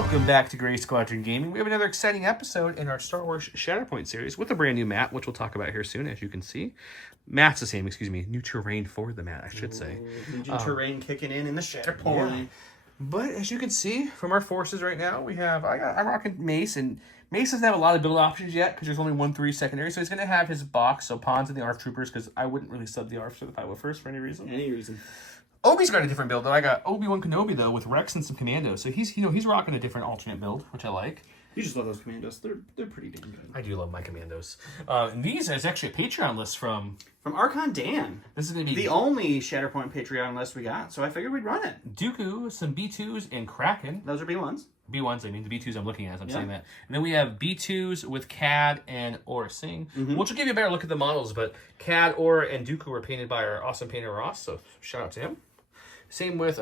Welcome back to Gray Squadron Gaming. We have another exciting episode in our Star Wars Shatterpoint series with a brand new map, which we'll talk about here soon, as you can see. Mat's the same, new terrain for the mat, I should say. Legion terrain kicking in the Shatterpoint. Yeah. But as you can see from our forces right now, I'm rocking Mace, and Mace doesn't have a lot of build options yet because there's only 1/3 secondary, so he's going to have his box, so pawns and the ARF troopers, because I wouldn't really sub the ARFs if I were first for any reason. Obi's got a different build, though. I got Obi-Wan Kenobi, though, with Rex and some commandos. So he's rocking a different alternate build, which I like. You just love those commandos. They're pretty damn good. I do love my commandos. And these is actually a Patreon list from Archon Dan. This is going to be the only Shatterpoint Patreon list we got, so I figured we'd run it. Dooku, some B2s, and Kraken. Those are B1s. B1s, I mean, the B2s I'm looking at as I'm saying that. And then we have B2s with Cad and Aura Singh, which will give you a better look at the models, but Cad, Aura, and Dooku were painted by our awesome painter Ross, so shout out to him. Same with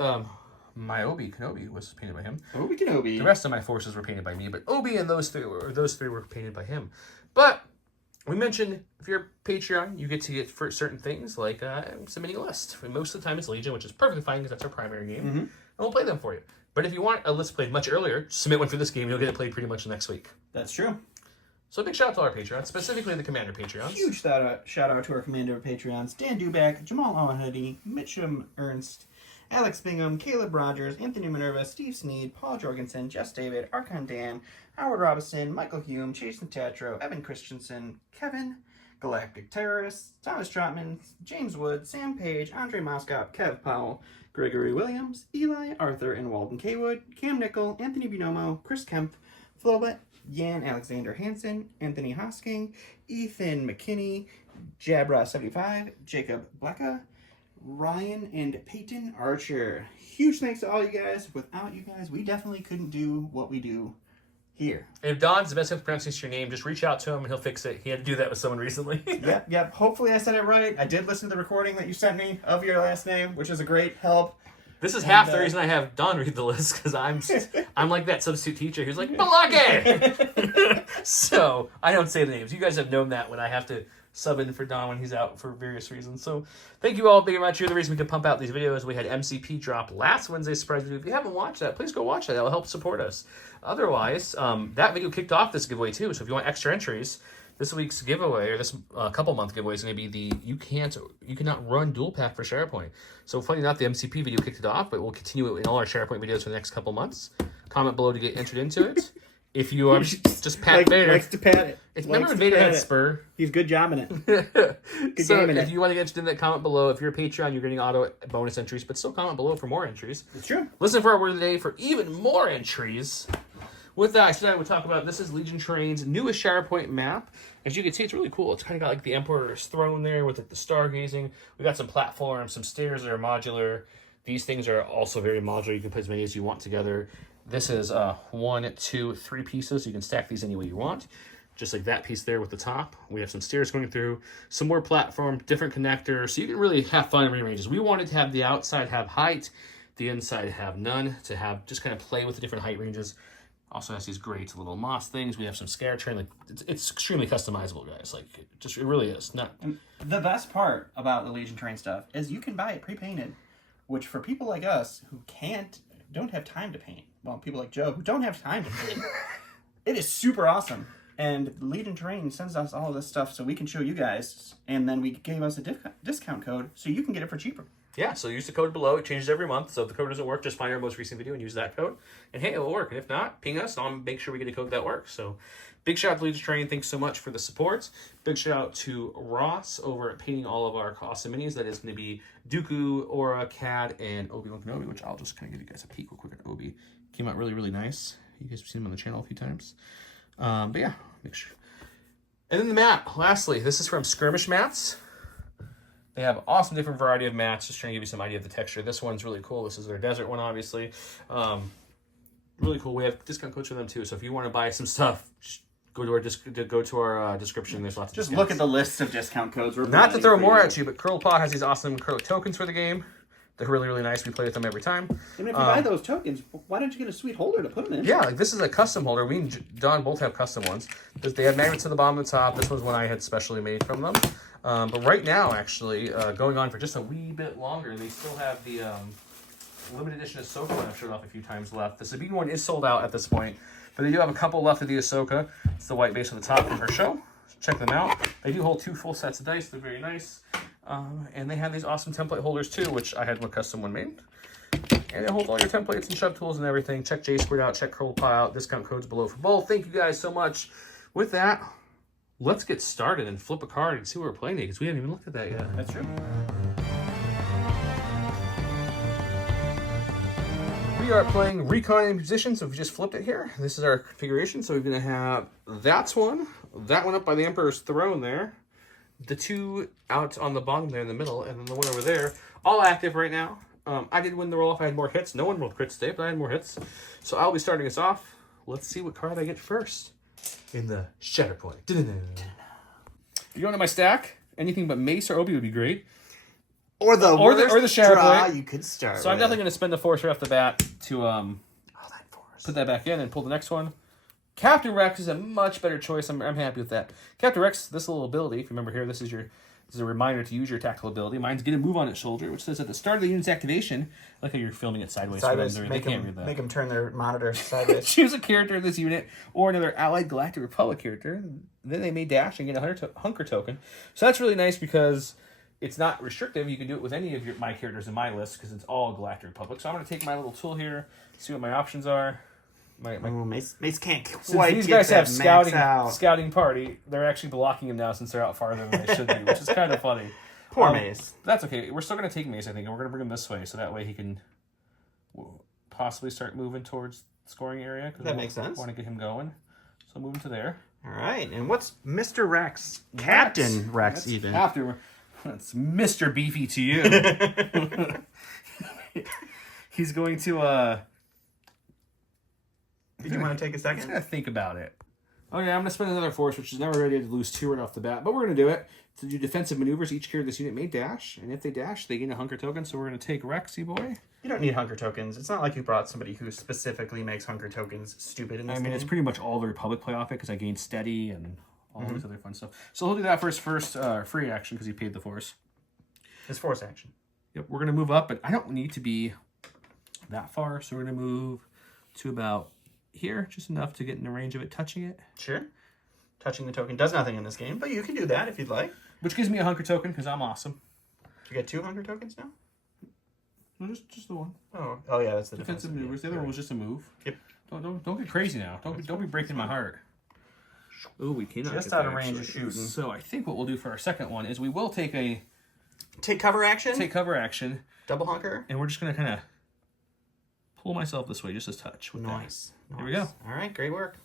my Obi Kenobi was painted by him. Obi Kenobi. The rest of my forces were painted by me, but Obi and those three were painted by him. But we mentioned if you're a Patreon, you get to get for certain things like some mini list. Most of the time it's Legion, which is perfectly fine because that's our primary game, and we'll play them for you. But if you want a list played much earlier, submit one for this game, and you'll get it played pretty much next week. That's true. So a big shout out to our Patreons, specifically the Commander Patreons. Huge shout out to our Commander Patreons: Dan Duback, Jamal Alhadi, Mitchum Ernst, Alex Bingham, Caleb Rogers, Anthony Minerva, Steve Sneed, Paul Jorgensen, Jess David, Archon Dan, Howard Robinson, Michael Hume, Jason Tatro, Evan Christensen, Kevin, Galactic Terrorist, Thomas Trotman, James Wood, Sam Page, Andre Moskop, Kev Powell, Gregory Williams, Eli, Arthur, and Walden Kaywood, Cam Nickel, Anthony Binomo, Chris Kemp, Flobet, Jan Alexander Hansen, Anthony Hosking, Ethan McKinney, Jabra75, Jacob Blecka, Ryan and Peyton Archer. Huge thanks to all you guys. Without you guys, we definitely couldn't do what we do here. If Don's the best at pronouncing your name, just reach out to him and he'll fix it. He had to do that with someone recently. Yep. Hopefully I said it right. I did listen to the recording that you sent me of your last name, which is a great help. This is half the reason I have Don read the list, because I'm like that substitute teacher who's like, Balake! So, I don't say the names. You guys have known that when I have to sub in for Don when he's out for various reasons. So, thank you all very much. You're the reason we could pump out these videos. We had MCP drop last Wednesday's surprise video. If you haven't watched that, please go watch that. That'll help support us. Otherwise, that video kicked off this giveaway too. So, if you want extra entries, this week's giveaway, or this couple month giveaway, is going to be the you cannot run dual pack for Shatterpoint. So funny enough, the MCP video kicked it off, but we'll continue it in all our Shatterpoint videos for the next couple months. Comment below to get entered into it. If you are just Pat Vader, likes to pat it. Remember when Vader had Spur? He's good jobbing it. So if you want to get entered in that, comment below. If you're a Patreon, you're getting auto bonus entries, but still comment below for more entries. It's true. Listen for our word of the day for even more entries. With that, today we'll talk about, this is Legion Terrain's newest Shatterpoint map. As you can see, it's really cool. It's kind of got like the Emperor's throne there with like the stargazing. We got some platforms, some stairs that are modular. These things are also very modular. You can put as many as you want together. This is 1, 2, 3 pieces. You can stack these any way you want. Just like that piece there with the top. We have some stairs going through, some more platform, different connectors. So you can really have fun in ranges. We wanted to have the outside have height, the inside have none, to have just kind of play with the different height ranges. Also has these great little moss things. We have some scare train. Like it's extremely customizable, guys. Like it really is. And the best part about the Legion Terrain stuff is you can buy it pre-painted, which for people like us who don't have time to paint. Well, people like Joe who don't have time to paint. It is super awesome. And Legion Terrain sends us all of this stuff so we can show you guys, and then we gave us a discount code so you can get it for cheaper. Yeah, so use the code below. It changes every month. So if the code doesn't work, just find our most recent video and use that code. And hey, it'll work. And if not, ping us and I'll make sure we get a code that works. So big shout out to Legion Terrain. Thanks so much for the support. Big shout out to Ross over at painting all of our awesome minis. That is going to be Dooku, Aura, Cad, and Obi-Wan Kenobi, which I'll just kind of give you guys a peek real quick at Obi. Came out really, really nice. You guys have seen him on the channel a few times. But yeah, make sure. And then the map. Lastly, this is from Skirmish Mats. They have awesome different variety of mats. Just trying to give you some idea of the texture. This one's really cool. This is their desert one, obviously. Really cool. We have discount codes for them too. So if you want to buy some stuff, just go to our description. There's lots of just discounts. look at the list of discount codes. Not to throw more at you, but Curl Paw has these awesome acrylic tokens for the game. They're really, really nice. We play with them every time. And if you buy those tokens, why don't you get a sweet holder to put them in? Yeah, like this is a custom holder. We and Don both have custom ones. They have magnets to the bottom and the top. This was one I had specially made from them. But right now, actually, going on for just a wee bit longer, they still have the limited edition Ahsoka one I've showed off a few times left. The Sabine one is sold out at this point, but they do have a couple left of the Ahsoka. It's the white base on the top from her show. So check them out. They do hold 2 full sets of dice. They're very nice. And they have these awesome template holders too, which I had one custom one made. And they hold all your templates and shove tools and everything. Check J Squared out, check Curl Pie out. Discount codes below for both. Thank you guys so much. With that, let's get started and flip a card and see what we're playing because we haven't even looked at that yet. That's true. We are playing Recon in position, so we just flipped it here. This is our configuration, so we're going to have that one up by the Emperor's throne there, the 2 out on the bottom there in the middle, and then the one over there, all active right now. I did win the roll-off. I had more hits. No one rolled crits today, but I had more hits. So I'll be starting us off. Let's see what card I get first in the Shatterpoint. If you don't know my stack, anything but Mace or Obi would be great. Or the Shatterpoint you could start. So I'm definitely going to spend the Force right off the bat to that Force. put that back in and pull the next one. Captain Rex is a much better choice. I'm happy with that. Captain Rex, this little ability, if you remember here, this is a reminder to use your tactical ability. Mine's get a move on its shoulder, which says at the start of the unit's activation, like how you're filming it sideways. Make them turn their monitor sideways. Choose a character in this unit or another allied Galactic Republic character. Then they may dash and get a hunker token. So that's really nice because it's not restrictive. You can do it with any of my characters in my list because it's all Galactic Republic. So I'm going to take my little tool here, see what my options are. Mace can't quite since these guys have scouting party, they're actually blocking him now since they're out farther than they should be, which is kind of funny. Poor Mace. That's okay. We're still going to take Mace, I think, and we're going to bring him this way so that way he can possibly start moving towards the scoring area. That makes sense. Want to get him going. So move him to there. All right. And what's Mr. Rex? Captain Rex, even. That's Mr. Beefy to you. He's going to... Did you want to take a second? I'm going to think about it. Okay, I'm going to spend another Force, which is never ready to lose 2 right off the bat. But we're going to do it. To do defensive maneuvers, each character of this unit may dash. And if they dash, they gain a hunker token. So we're going to take Rexy boy. You don't need hunker tokens. It's not like you brought somebody who specifically makes hunker tokens stupid in this game. It's pretty much all the Republic play off it because I gained steady and all this other fun stuff. So he'll do that first free action because he paid the Force. His Force action. Yep, we're going to move up, but I don't need to be that far. So we're going to move to about... here, just enough to get in the range of it touching it. Sure. Touching the token does nothing in this game, but you can do that if you'd like. Which gives me a hunker token, because I'm awesome. You get 2 hunker tokens now? No, just the one. Oh yeah, that's the defensive maneuvers. The other one was just a move. Yep. Don't get crazy now. Don't be breaking my heart. Oh, we cannot. Just out of range of shooting. So I think what we'll do for our second one is we will take cover action. Take cover action. Double hunker. And we're just gonna kind of pull myself this way, just a touch. With nice. There we go. All right, great work.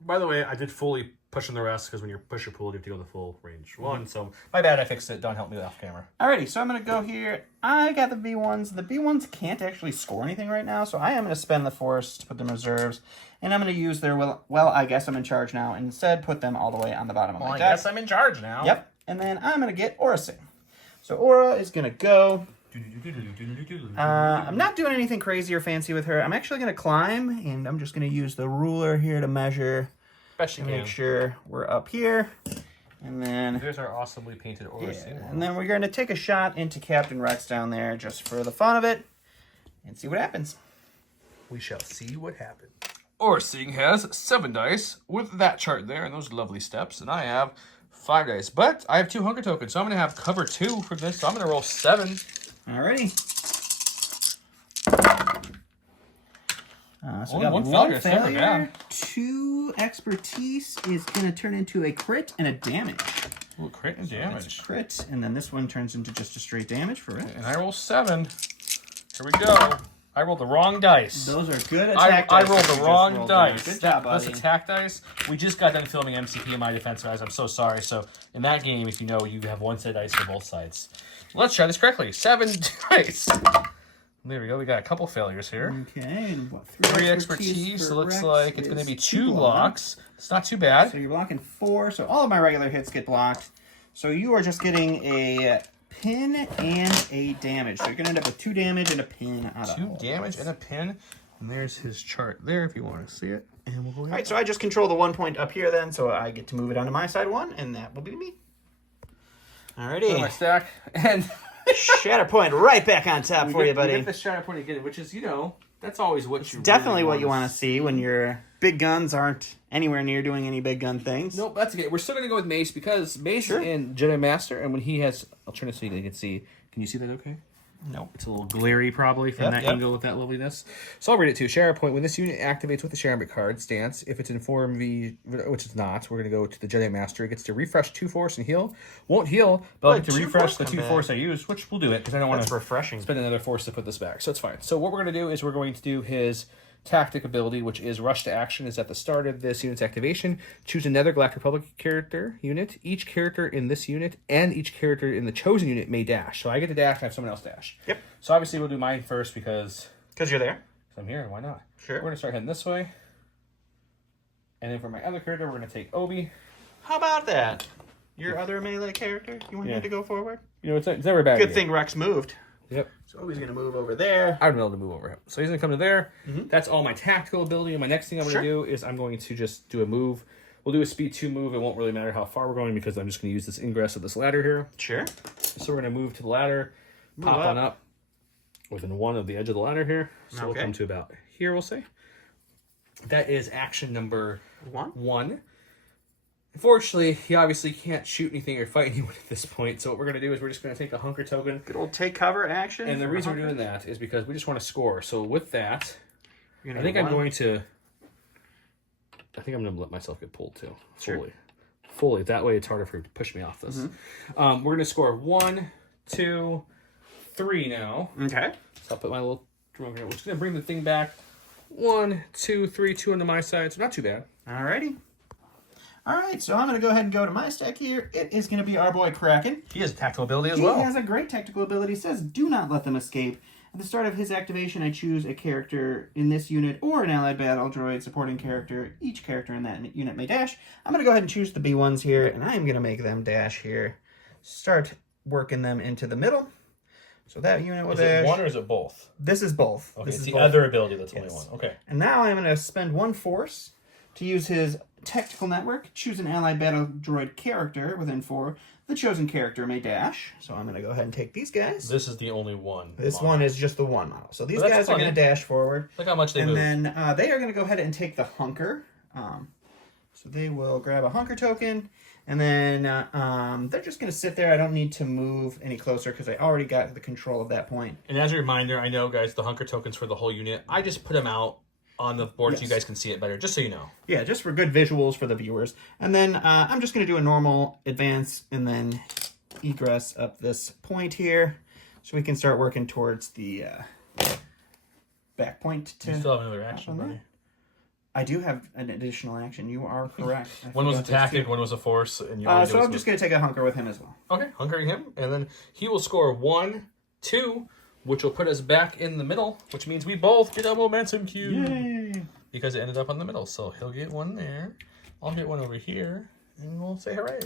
By the way, I did fully push in the rest because when you push your pool, you have to go the full range one. So my bad, I fixed it. Don helped me off camera. Alrighty, so I'm going to go here. I got the B1s. The B1s can't actually score anything right now, so I am going to spend the Force to put them in reserves. And I'm going to use their, well, I guess I'm in charge now. And instead, put them all the way on the bottom of my deck. I guess I'm in charge now. Yep. And then I'm going to get Aura Sing. So Aura is going to go... I'm not doing anything crazy or fancy with her. I'm actually going to climb, and I'm just going to use the ruler here to measure. Best you can. Make sure we're up here. And then... there's our awesomely painted Aura Sing. And then we're going to take a shot into Captain Rex down there just for the fun of it and see what happens. We shall see what happens. Aura Sing has 7 dice with that chart there and those lovely steps, and I have 5 dice. But I have 2 hunker tokens, so I'm going to have cover 2 for this, so I'm going to roll 7. Alrighty. So we got one one failure. failure. 2 expertise is going to turn into a crit and a damage. Ooh, crit and damage. Crit, and then this one turns into just a straight damage for it. And I roll 7. Here we go. I rolled the wrong dice. Those are good attack I dice. rolled the wrong dice. Good job, buddy. Those attack dice. We just got done filming MCP in my defense, guys. I'm so sorry. So in that game, if you know, you have 1 set of dice for both sides. Let's try this correctly. 7 dice. There we go. We got a couple failures here. Okay. And what, 3 expertise. It looks like it's going to be 2 blocks. It's not too bad. So you're blocking 4. So all of my regular hits get blocked. So you are just getting a pin and a damage. So you're going to end up with 2 damage and a pin out of 2 damage and a pin. And there's his chart there if you want to see it. And we'll go ahead. All right, so I just control the 1 point up here then. So I get to move it onto my side 1, and that will be me. Alrighty. My stack. And Shatterpoint right back on top for you, buddy. We get the Shatterpoint again, which is, that's always what you Definitely really what you want to see when your big guns aren't anywhere near doing any big gun things. Nope, that's okay. We're still going to go with Mace because Mace is in Jedi Master, and when he has... I'll turn it so you can see. Can you see that okay? Nope. It's a little glary probably from that angle with that loveliness. So I'll read it too. Shatterpoint. When this unit activates with the Shatterpoint card stance, if it's in Form V, which it's not, we're going to go to the Jedi Master. It gets to refresh 2 Force and heal. Won't heal, but I'll get to refresh the 2 Force I use, which we'll do it because I don't want to spend another Force to put this back. So it's fine. So what we're going to do is we're going to do his tactic ability, which is Rush to Action, is at the start of this unit's activation. Choose another Galactic Republic character unit. Each character in this unit and each character in the chosen unit may dash. So I get to dash and I have someone else dash. Yep. So obviously we'll do mine first because you're there. I'm here. Why not? Sure. We're going to start heading this way. And then for my other character, we're going to take Obi. How about that? Your other melee character? You want him to go forward? It's never a bad Good thing Rex moved. Yep. So Obi's going to move over there. I would be able to move over him. So he's going to come to there. That's all my tactical ability. And my next thing I'm going to do is I'm going to just do a move. We'll do a speed 2 move. It won't really matter how far we're going because I'm just going to use this ingress of this ladder here. Sure. So we're going to move to the ladder, pop on up within 1 of the edge of the ladder here. So we'll come to about here, we'll say. That is action number 1. Unfortunately, he obviously can't shoot anything or fight anyone at this point. So what we're going to do is we're just going to take a hunker token. Good old take cover action. And the reason we're doing that is because we just want to score. So with that, I think I'm going to let myself get pulled too. Fully. That way it's harder for him to push me off this. We're going to score 1, 2, 3 now. Okay. So I'll put my little drum here. We're just going to bring the thing back. 1, 2, 3, 2 onto my side. So not too bad. Alrighty. Alright, so I'm going to go ahead and go to my stack here. It is going to be our boy Kraken. He has a tactical ability as well. He has a great tactical ability. It says, do not let them escape. At the start of his activation, I choose a character in this unit or an allied battle droid supporting character. Each character in that unit may dash. I'm going to go ahead and choose the B1s here, and I'm going to make them dash here. Start working them into the middle. So that unit will dash. Is it one or is it both? This is both. Okay, this it's is the both. other ability that's only one. Okay. And now I'm going to spend 1 Force to use his tactical network. Choose an allied battle droid character within 4. The chosen character may dash. So I'm going to go ahead and take these guys. This is the only one. This one is just the one model. So these guys are going to dash forward. Look how much they move. And then they are going to go ahead and take the hunker. So they will grab a hunker token. And then they're just going to sit there. I don't need to move any closer because I already got the control of that point. And as a reminder, I know, guys, the hunker tokens for the whole unit, I just put them out on the board so you guys can see it better, just so you know. Yeah, just for good visuals for the viewers. And then I'm just going to do a normal advance and then egress up this point here so we can start working towards the back point. You still have another action, buddy. I do have an additional action. You are correct. One was a tactic, one was a force. And so I'm just going to take a hunker with him as well. Okay, hunkering him. And then he will score 1, 2, which will put us back in the middle, which means we both get a momentum cube. Yay! Because it ended up on the middle. So he'll get one there. I'll get one over here. And we'll say hooray.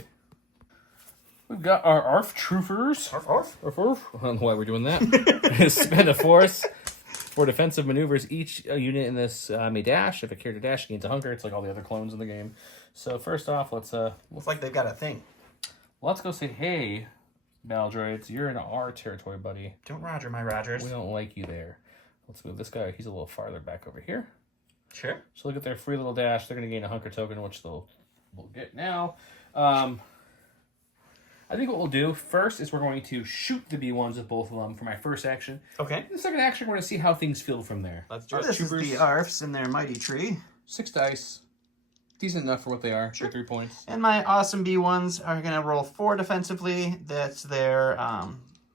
We've got our ARF troopers. Arf. I don't know why we're doing that. Spend a force. For defensive maneuvers, each unit in this may dash. If a character dash gains a hunker, it's like all the other clones in the game. So first off, let's looks like they've got a thing. Let's go say, hey, battle droids, you're in our territory, buddy. Don't Roger my Rogers. We don't like you there. Let's move this guy. He's a little farther back over here. Sure. So look at their free little dash. They're going to gain a hunker token, which we'll get now. I think what we'll do first is we're going to shoot the B1s with both of them for my first action. Okay. The second action, we're going to see how things feel from there. Let's do it. This is the ARFs in their mighty tree. 6 dice. Decent enough for what they are. Sure. 3 points. And my awesome B1s are going to roll 4 defensively. That's their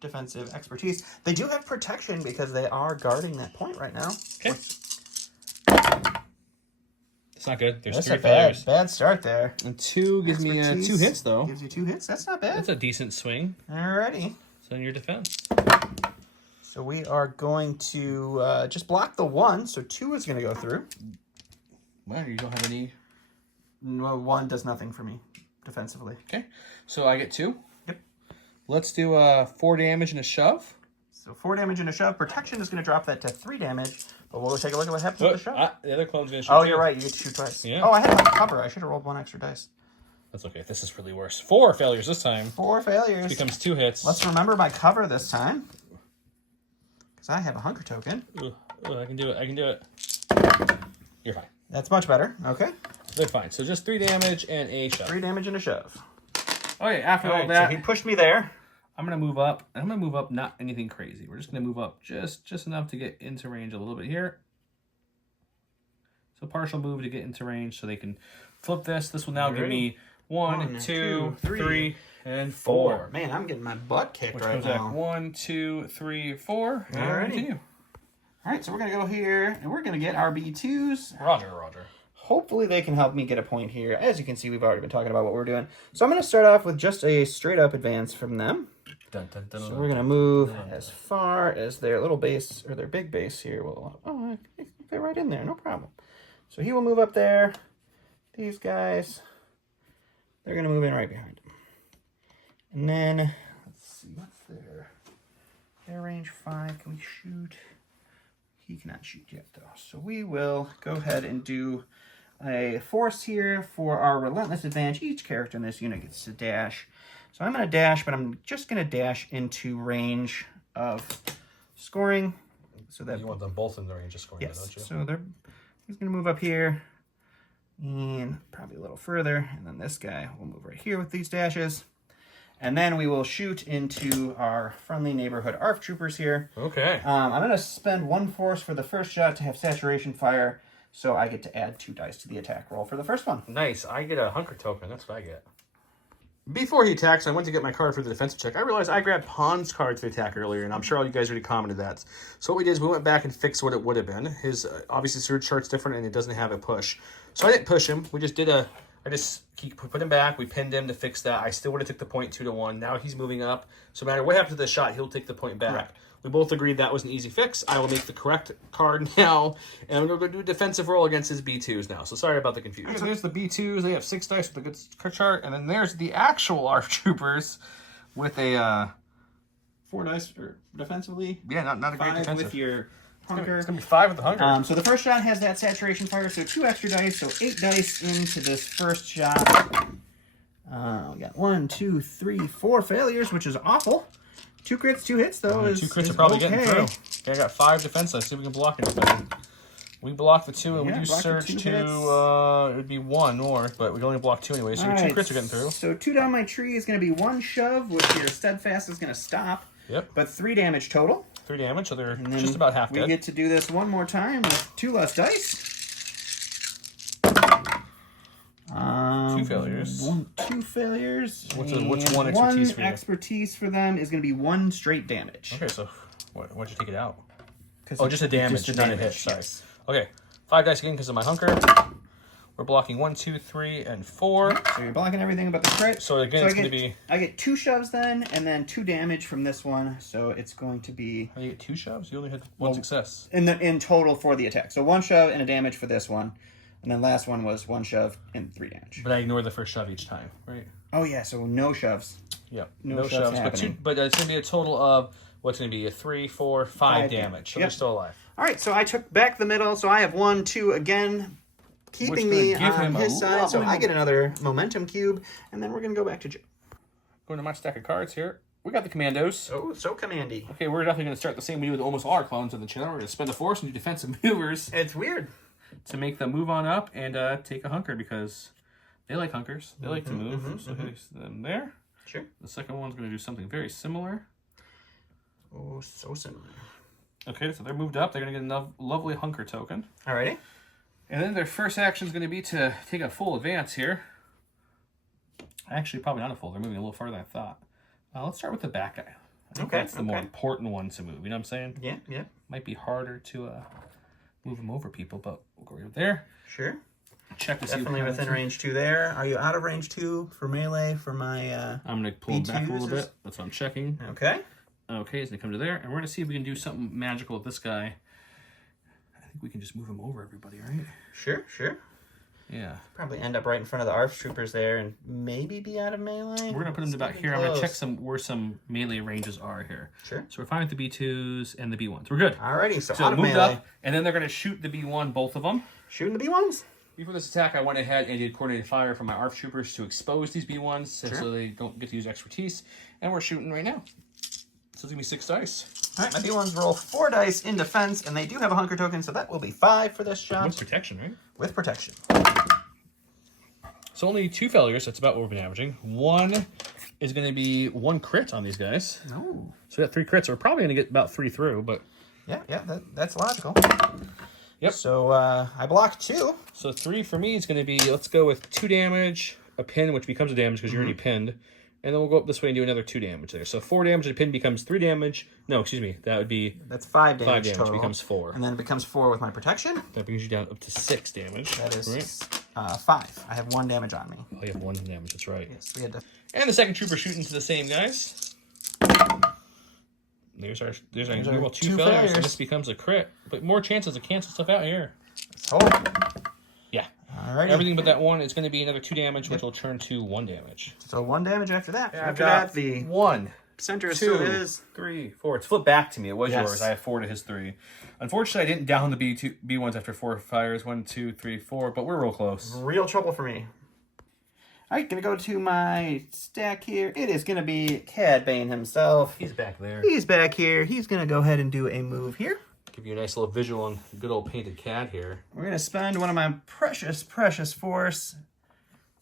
defensive expertise. They do have protection because they are guarding that point right now. Okay. It's not good. There's That's 3 a failures. bad start there. And 2 gives me 2 hits, though. Gives you 2 hits. That's not bad. That's a decent swing. Alrighty. So in your defense. So we are going to just block the 1. So 2 is going to go through. Well, you don't have any. No, 1 does nothing for me defensively. Okay. So I get 2. Yep. Let's do 4 damage and a shove. So 4 damage and a shove. Protection is going to drop that to 3 damage. But we'll take a look at what happens with the shove. The other clone's going to shoot. Oh, you're right. You get to shoot twice. Yeah. Oh, I had my cover. I should have rolled 1 extra dice. That's okay. This is really worse. 4 failures this time. 4 failures. This becomes 2 hits. Let's remember my cover this time. Because I have a hunker token. Ooh, I can do it. I can do it. You're fine. That's much better. Okay. They're fine. So just 3 damage and a shove. 3 damage and a shove. Okay, after all that, so he pushed me there. I'm going to move up. I'm going to move up not anything crazy. We're just going to move up just enough to get into range a little bit here. So partial move to get into range so they can flip this. This will now give me 1, 2, 3, and 4. Man, I'm getting my butt kicked Which right comes now. back 1, 2, 3, 4. And Alrighty. continue. All right, so we're going to go here, and we're going to get our B2s. Roger. Hopefully they can help me get a point here. As you can see, we've already been talking about what we're doing. So I'm going to start off with just a straight-up advance from them. Dun, dun, dun, So dun. we're going to move as far as their little base, or their big base here. Will I can fit right in there, no problem. So he will move up there. These guys, they're going to move in right behind him. And then, let's see, what's their range 5? Can we shoot? He cannot shoot yet, though. So we will go ahead and do a force here for our relentless advantage. Each character in this unit gets to dash. So I'm going to dash, but I'm just going to dash into range of scoring. So that You want them both in the range of scoring, yes. don't you? So he's going to move up here and probably a little further. And then this guy will move right here with these dashes. And then we will shoot into our friendly neighborhood ARF troopers here. Okay. I'm going to spend 1 force for the first shot to have saturation fire. So I get to add 2 dice to the attack roll for the first one. Nice. I get a hunker token. That's what I get. Before he attacks, I went to get my card for the defensive check. I realized I grabbed Han's card for the attack earlier, and I'm sure all you guys already commented that. So what we did is we went back and fixed what it would have been. His obviously surge chart's different, and it doesn't have a push. So I didn't push him. We just did I just put him back. We pinned him to fix that. I still would have took the point 2-1. Now he's moving up. So no matter what happens to the shot, he'll take the point back. Correct. We both agreed that was an easy fix. I will make the correct card now, and I'm going to go do a defensive roll against his B2s now. So sorry about the confusion. So there's the B2s. They have 6 dice with a good chart, and then there's the actual ARF troopers with a 4 dice or defensively. not a great 5 defensive. with your hunker. It's gonna be 5 with the hunker. So the first shot has that saturation fire, so 2 extra dice, so 8 dice into this first shot. We got 1, 2, 3, 4 failures, which is awful. 2 crits, 2 hits, though. 2 crits are probably okay. getting through. Okay, I got 5 defense. Let's see if we can block anything. We block the 2, and we do block the surge 2 to, hits. It would be 1 north, but we only block 2 anyway, so your 2 crits are getting through. So 2 down my tree is going to be 1 shove, which your steadfast is going to stop. Yep. But 3 damage total. 3 damage, so they're And then just about half we dead. get to do this one more time with 2 less dice. 2 failures. 2 failures. What's and one expertise for you? One expertise for them is going to be 1 straight damage. Okay, so why'd you take it out? Oh, just a damage, not a hit. Sorry. Okay, 5 dice again because of my hunker. We're blocking 1, 2, 3, and 4. So you're blocking everything but the crit. So again, it's going to be... I get 2 shoves then, and then 2 damage from this one. So it's going to be... Oh, you get 2 shoves? You only had 1 success. In total for the attack. So 1 shove and a damage for this one. And then last one was 1 shove and 3 damage. But I ignore the first shove each time, right? Oh yeah, so no shoves. Yep. No shoves But it's going to be a total of, what's going to be, a 3, 4, 5 damage. So Yep. they're still alive. All right, so I took back the middle. So I have 1, 2 again, keeping Which me gonna give on him a his side. So lovely I get another momentum cube, and then we're going to go back to Joe. Going to my stack of cards here. We got the commandos. Oh, so commandy. Okay, we're definitely going to start the same we do with almost all our clones in the channel. We're going to spend a force and do defensive maneuvers It's weird. to make them move on up and take a hunker because they like hunkers. They like to move. So here's them there. Sure. The second one's going to do something very similar. Oh, so similar. Okay, so they're moved up. They're going to get a lovely hunker token. Alrighty. And then their first action is going to be to take a full advance here. Actually, probably not a full. They're moving a little farther than I thought. Let's start with the back guy. I think that's the more important one to move. You know what I'm saying? Yeah, yeah. Might be harder to move them over people, but we'll go right there. Sure. Check to see Definitely within range 2 there. Are you out of range 2 for melee for my... I'm going to pull him back a B2s little or- bit. That's what I'm checking. Okay. Okay, he's going to come to there. And we're going to see if we can do something magical with this guy. I think we can just move him over everybody, right? Sure, sure. Yeah. Probably end up right in front of the ARF troopers there and maybe be out of melee. We're going to put him back here. I'm going to check where some melee ranges are here. Sure. So we're fine with the B2s and the B1s. We're good. Alrighty, so So out of moved melee. up, and then they're going to shoot the B1, both of them. Shooting the B1s? Before this attack, I went ahead and did coordinated fire from my ARF troopers to expose these B1s so they don't get to use expertise. And we're shooting right now. So it's going to be 6 dice. All right, my B1s roll 4 dice in defense, and they do have a hunker token, so that will be 5 for this shot. With protection, right? With protection. So only 2 failures. That's about what we've been averaging. 1 is going to be 1 crit on these guys. Oh. So we got 3 crits. So we're probably going to get about 3 through, but... Yeah, that's logical. Yep. So I block 2. So 3 for me is going to be, let's go with 2 damage, a pin, which becomes a damage because you're already pinned. And then we'll go up this way and do another 2 damage there. So 4 damage, a pin becomes 3 damage. No, excuse me. That would be... That's 5 damage, 5 damage total. becomes 4. And then it becomes 4 with my protection. That brings you down up to 6 damage. That is right? 5. I have 1 damage on me. Oh, you have 1 damage. That's right. Yes, we had to... And the second trooper shooting to the same guys. There's our 2 failures. And this becomes a crit. But more chances to cancel stuff out here. Let's hope. Yeah. Alrighty. Everything but that 1 is going to be another 2 damage, which will turn to 1 damage. So 1 damage after that. Yeah, after that, the 1, center is 2, still his. 3, 4. It's flipped back to me. It was Yes. yours. I have 4 to his 3. Unfortunately, I didn't down the B1s after 4 fires. 1, 2, 3, 4. But we're real close. Real trouble for me. Alright, gonna go to my stack here. It is gonna be Cad Bane himself. He's back there. He's back here. He's gonna go ahead and do a move here. Give you a nice little visual on good old painted Cad here. We're gonna spend one of my precious force.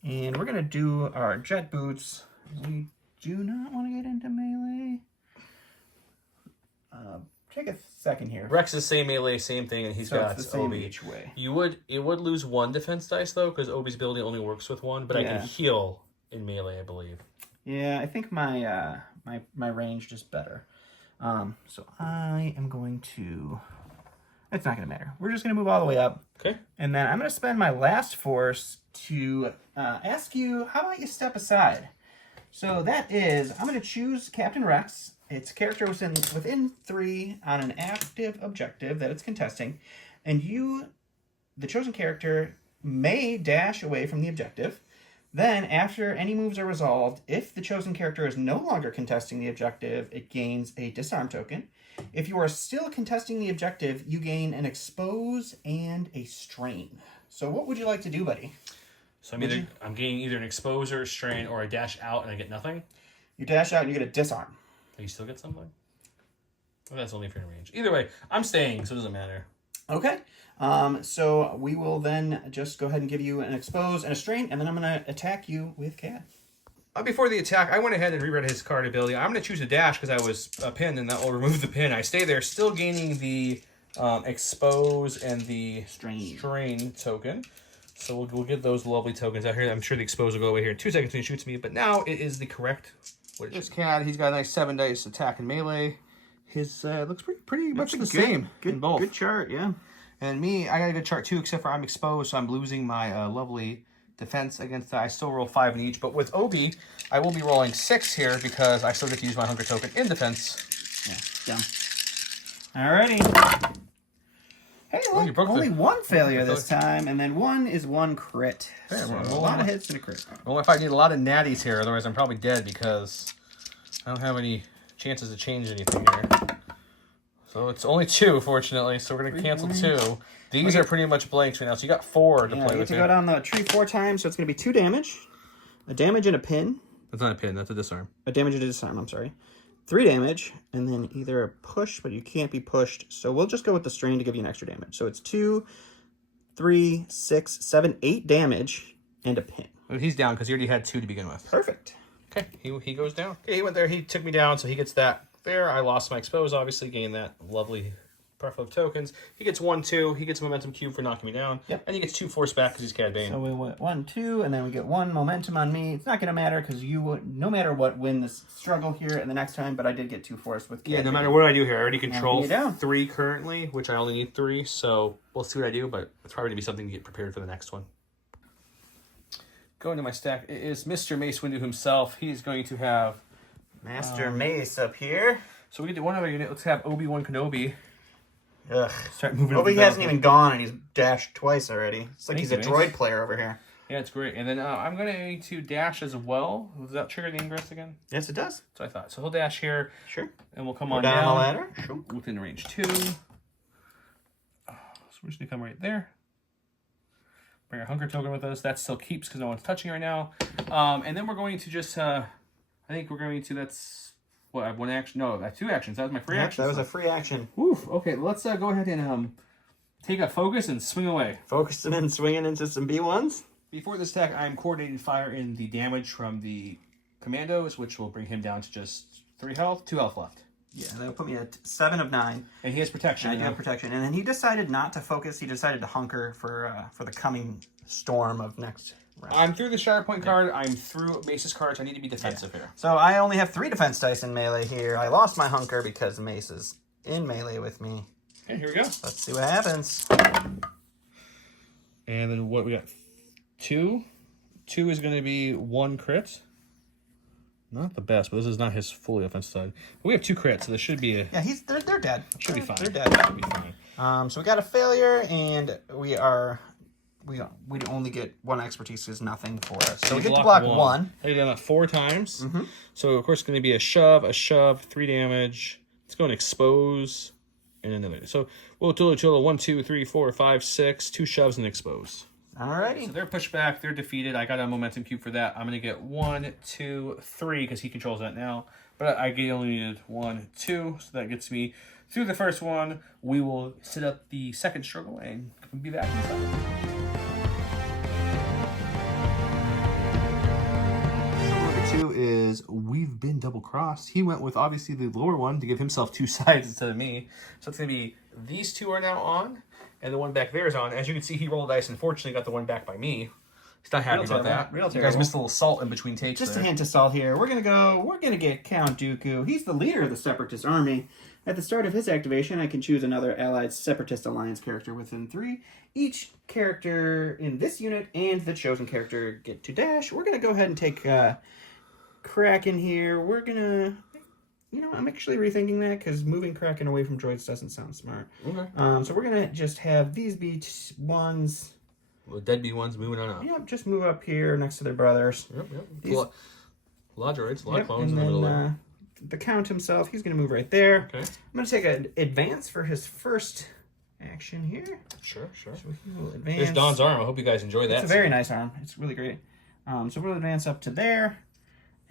And we're gonna do our jet boots. We do not want to get into melee. Take a second here. Rex is same melee, same thing, and he's got it's the same Obi. each way. It would lose 1 defense dice though, because Obi's ability only works with 1. But I can heal in melee, I believe. Yeah, I think my my range just better. So I am going to. It's not going to matter. We're just going to move all the way up. Okay. And then I'm going to spend my last force to ask you, how about you step aside? So that is, I'm going to choose Captain Rex. It's a character within 3 on an active objective that it's contesting. And you, the chosen character, may dash away from the objective. Then, after any moves are resolved, if the chosen character is no longer contesting the objective, it gains a disarm token. If you are still contesting the objective, you gain an expose and a strain. So what would you like to do, buddy? So I'm gaining either an expose or a strain, or I dash out and I get nothing. You dash out and you get a disarm. You still get something? Well, that's only if you're in range. Either way, I'm staying, so it doesn't matter. Okay. So we will then just go ahead and give you an expose and a strain, and then I'm going to attack you with Cad. Before the attack, I went ahead and reread his card ability. I'm going to choose a dash because I was pinned, and that will remove the pin. I stay there, still gaining the expose and the strain token. So we'll get those lovely tokens out here. I'm sure the expose will go away here in 2 seconds when he shoots me, but now it is the correct. This Cad, he's got a nice 7 dice attack and melee. His looks pretty much the same in both. Good chart, yeah. And me, I got a good chart too, except for I'm exposed, so I'm losing my lovely defense against that. I still roll 5 in each, but with Obi, I will be rolling 6 here because I still get to use my hunger token in defense. Yeah, Alrighty. Hey, look, only 1 failure this time, and then 1 is 1 crit. Yeah, so a lot of hits and a crit. Well, if I need a lot of natties here, otherwise I'm probably dead because I don't have any chances to change anything here. So it's only 2, fortunately, so we're going to cancel 2. These are pretty much blanks right now, so you got 4 to play with. You get to go down the tree 4 times, so it's going to be 2 damage. A damage and a pin. That's not a pin, that's a disarm. A damage and a disarm, I'm sorry. 3 damage, and then either a push, but you can't be pushed. So we'll just go with the strain to give you an extra damage. So it's 2, 3, 6, 7, 8 damage, and a pin. Well, he's down because he already had 2 to begin with. Perfect. Okay, he goes down. Okay, he went there, he took me down, so he gets that there. I lost my expose, obviously, gained that lovely preferred of tokens. He gets 1, 2. He gets a momentum cube for knocking me down. Yep. And he gets 2 force back because he's Cad Bane. So we went 1, 2, and then we get 1 momentum on me. It's not going to matter because you would, no matter what, win this struggle here and the next time, but I did get 2 force with Cad Yeah, no Bane. matter what I do here, I already control down. 3 currently, which I only need 3, so we'll see what I do, but it's probably going to be something to get prepared for the next one. Going to my stack, it is Mr. Mace Windu himself. He's going to have Master Mace up here. So we get to one other unit. Let's have Obi-Wan Kenobi. Ugh. Start moving. Obi hasn't even gone, and he's dashed twice already. It's like he's a Mace. droid player over here. Yeah, it's great. And then I'm going to dash as well. Does that trigger the ingress again? Yes, it does. So I thought. So he'll dash here. Sure. And we'll come We're on down down. the ladder. Sure. Within range 2. So we're just going to come right there. Bring our hunker token with us. That still keeps because no one's touching right now. And then we're going to just, I think we're going to, that's, what, I have 1 action? No, I have 2 actions. That was my free action. That was a free action. Woof. Okay, let's go ahead and take a focus and swing away. Focusing and swinging into some B1s. Before this attack, I'm coordinating fire in the damage from the commandos, which will bring him down to just 3 health, 2 health left. Yeah, that'll put me at 7 of 9. And he has protection. I do have protection. And then he decided not to focus. He decided to hunker for the coming storm of next round. I'm through the Shatterpoint card. I'm through Mace's cards. I need to be defensive here. So I only have 3 defense dice in melee here. I lost my hunker because Mace is in melee with me. Okay, here we go. Let's see what happens. And then what we got? 2. 2 is going to be 1 crit. Not the best, but this is not his fully offensive side. We have 2 crits, so this should be a... Yeah, they're dead. Should be fine. They're dead. Should be fine. So we got a failure, and we only get 1 expertise is nothing for us. So we get to block 1. I did that 4 times. So of course it's going to be a shove, 3 damage. Let's go and expose, and another. So we'll do a total 1, 2, 3, 4, 5, 6, 2 shoves and expose. Alrighty. So they're pushed back. They're defeated. I got a momentum cube for that. I'm going to get 1, 2, 3 because he controls that now. But I only needed 1, 2, so that gets me through the first one. We will set up the second struggle and be back in a second. Number 2 is we've been double crossed. He went with obviously the lower one to give himself 2 sides instead of me. So it's going to be these 2 are now on. And the one back there is on. As you can see, he rolled dice. Unfortunately, got the one back by me. He's not happy about that. Real you terrible. guys missed a little salt in between takes. Just there. a hint of salt here. We're gonna get Count Dooku. He's the leader of the Separatist army. At the start of his activation, I can choose another allied Separatist Alliance character within 3. Each character in this unit and the chosen character get to dash. We're gonna go ahead and take Kraken here. We're gonna... You know, I'm actually rethinking that because moving Kraken away from droids doesn't sound smart. Okay. So we're going to just have these B1s. Well, dead B1s moving on up. Yep, just move up here next to their brothers. Yep. These, a lot of droids, a lot of clones and in the middle then, there. The Count himself, he's going to move right there. Okay. I'm going to take an advance for his first action here. Sure. So he will advance. There's Don's arm. I hope you guys enjoy that. It's a very nice arm. It's really great. So we'll advance up to there.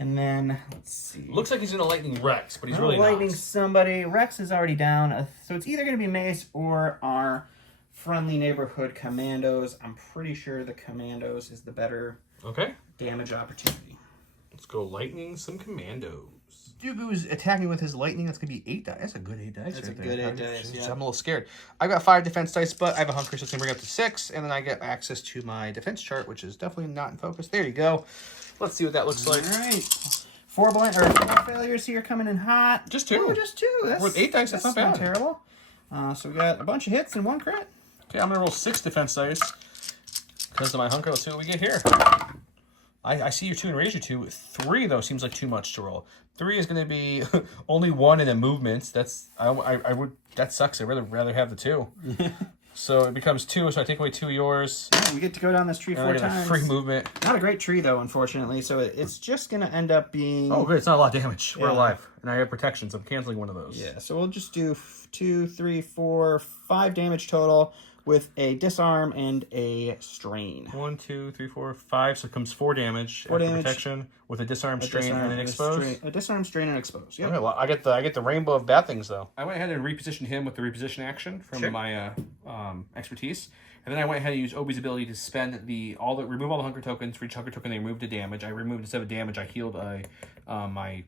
And then, let's see. Looks like he's going to lightning Rex, but he's really lightning not. somebody. Rex is already down. So it's either going to be Mace or our friendly neighborhood commandos. I'm pretty sure the commandos is the better damage opportunity. Let's go lightning some commandos. Dooku's attacking with his lightning. That's going to be 8 dice. That's a good 8 dice. That's a good 8 dice, yeah. I'm a little scared. I've got 5 defense dice, but I have a hunker, so it's going to bring up to 6. And then I get access to my defense chart, which is definitely not in focus. There you go. Let's see what that looks like. All right. 4 failures here coming in hot. Just 2. Oh, just 2. That's, with 8 dice, that's not bad. Terrible. So we got a bunch of hits and 1 crit. Okay, I'm going to roll 6 defense dice because of my hunker. Let's see what we get here. I see your 2 and raise your 2. 3, though, seems like too much to roll. 3 is going to be only 1 in a movement. That sucks. I'd rather have the 2. So it becomes 2, so I take away 2 of yours. Yeah, we get to go down this tree 4 times. Free movement. Not a great tree, though, unfortunately. So it's just going to end up being... Oh, good. It's not a lot of damage. We're alive. And I have protections. I'm canceling one of those. Yeah, so we'll just do 2, 3, 4, 5 damage total with a disarm and a strain. 1, 2, 3, 4, 5. So it comes 4 damage. 4 damage. Protection with a disarm, strain, and an expose. A disarm, strain, and expose. Yep. Okay, well, I get the rainbow of bad things though. I went ahead and repositioned him with the reposition action from my expertise, and then I went ahead and used Obi's ability to spend remove all the hunker tokens. For each hunker token, they removed a damage. I removed instead of damage, I healed my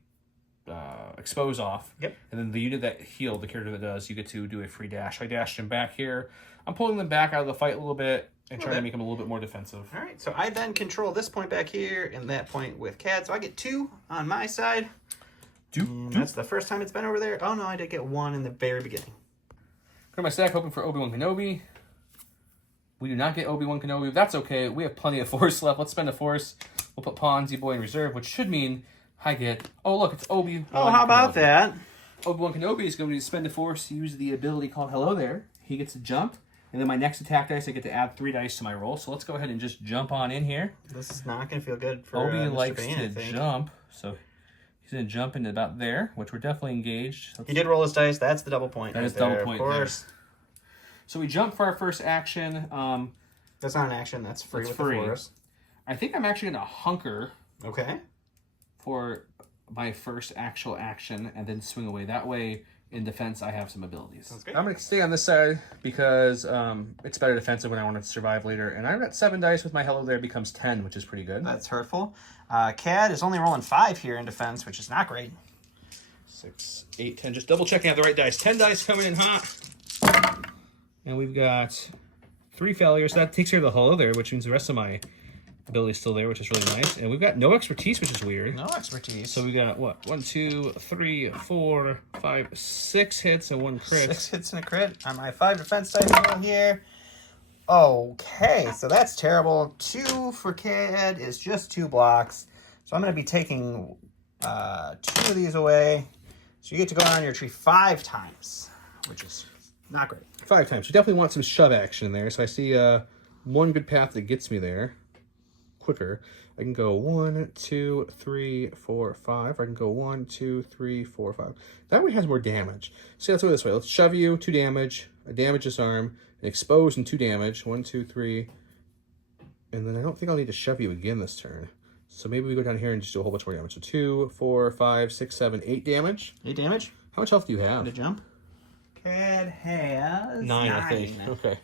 expose off. Yep. And then the unit that healed, the character that does, you get to do a free dash. I dashed him back here. I'm pulling them back out of the fight a little bit and trying to make them a little bit more defensive. All right, so I then control this point back here and that point with Cad, so I get 2 on my side. That's the first time it's been over there. Oh no, I did get 1 in the very beginning. Go to my stack, hoping for Obi-Wan Kenobi. We do not get Obi-Wan Kenobi, but that's okay. We have plenty of force left. Let's spend a force. We'll put Ponzi Boy in reserve, which should mean I get... Oh, look, it's Obi-Wan Oh, how about that? Obi-Wan Kenobi is going to spend a force to use the ability called Hello There. He gets to jump. And then my next attack dice, I get to add 3 dice to my roll. So let's go ahead and just jump on in here. This is not going to feel good for Obi Mr. likes Van, to jump. So he's going to jump into about there, which we're definitely engaged. He did roll his dice. That's the double point. That right is double there, point of course. there. So we jump for our first action. That's not an action. That's free That's with free. the force. I think I'm actually going to hunker Okay. for my first actual action and then swing away. That way, in defense, I have some abilities. Sounds great. I'm going to stay on this side because it's better defensive when I want to survive later. And I've got 7 dice with my hello there becomes 10, which is pretty good. That's hurtful. Cad is only rolling 5 here in defense, which is not great. 6, 8, 10. Just double checking out the right dice. 10 dice coming in hot. And we've got 3 failures. That takes care of the hello there, which means the rest of my ability is still there, which is really nice. And we've got no expertise, which is weird. No expertise. So we got what? 1, 2, 3, 4, 5, 6 hits and 1 crit. 6 hits and a crit on my 5 defense dice roll here. Okay, so that's terrible. 2 for Cad is just 2 blocks. So I'm going to be taking 2 of these away. So you get to go on your tree 5 times, which is not great. 5 times. You definitely want some shove action in there. So I see one good path that gets me there quicker. I can go 1, 2, 3, 4, 5. I can go 1, 2, 3, 4, 5. That one has more damage. So let's go this way. Let's shove you, 2 damage, a damage disarm, an expose and 2 damage. 1, 2, 3. And then I don't think I'll need to shove you again this turn. So maybe we go down here and just do a whole bunch more damage. So 2, 4, 5, 6, 7, 8 damage. 8 damage? How much health do you have? To jump. Cad has 9, I think. Okay.